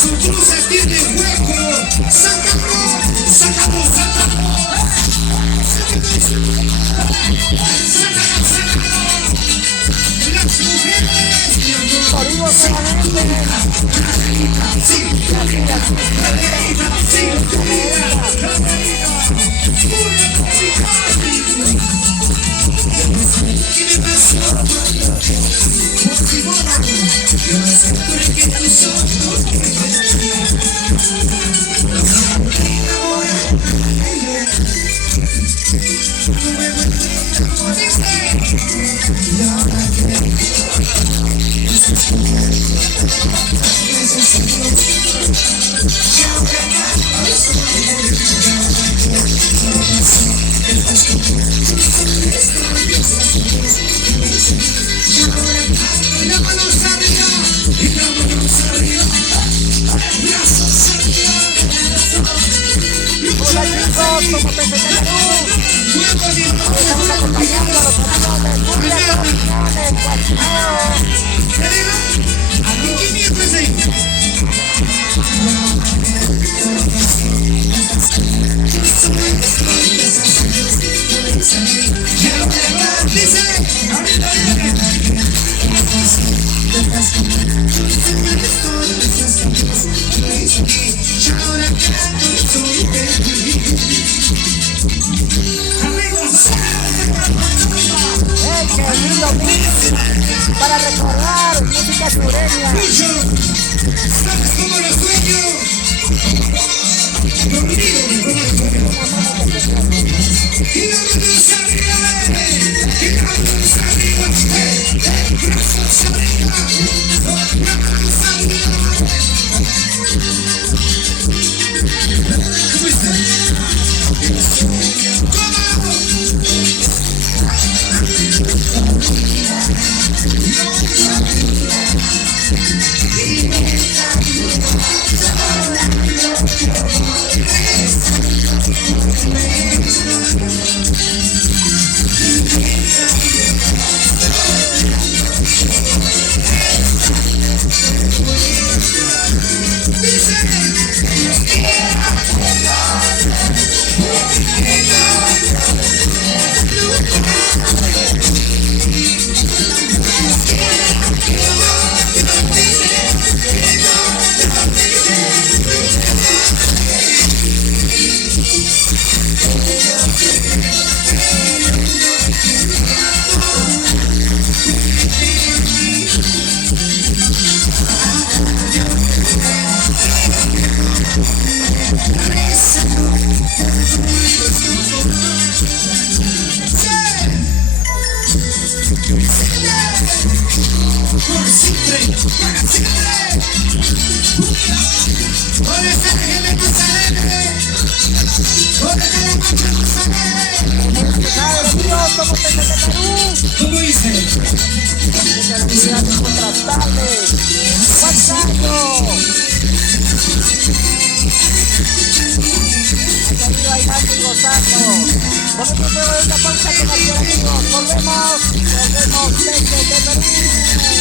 Su cruce tiene hueco. ¡Sacamos! ¡Sacamos! ¡Sacamos! Las mujeres, mi amor. Saludos solamente. Sí. ¿Qué me pasó? Por si vos yo no sé por qué tus ojos Hola chicos, ¿cómo te estamos acompañando a los amigos de Cumbia Torreones, qué lindo mix para recordar música sureña. ¿Sabes cómo lo sueño? Conmigo, y vámonos arriba, y vámonos arriba, brazos arriba, vámonos arriba. ¿Cómo está? Por siempre, para siempre. Por esa que le pasa a él. Por esa que le pasa a él. Dios, ¿cómo te estás de Perú? ¿Cómo dice? Mucha actividad incontrastable. WhatsApp. Aquí arriba bailando y gozando. Nosotros luego de esta pausa comercial, amigos. Volvemos desde Perú.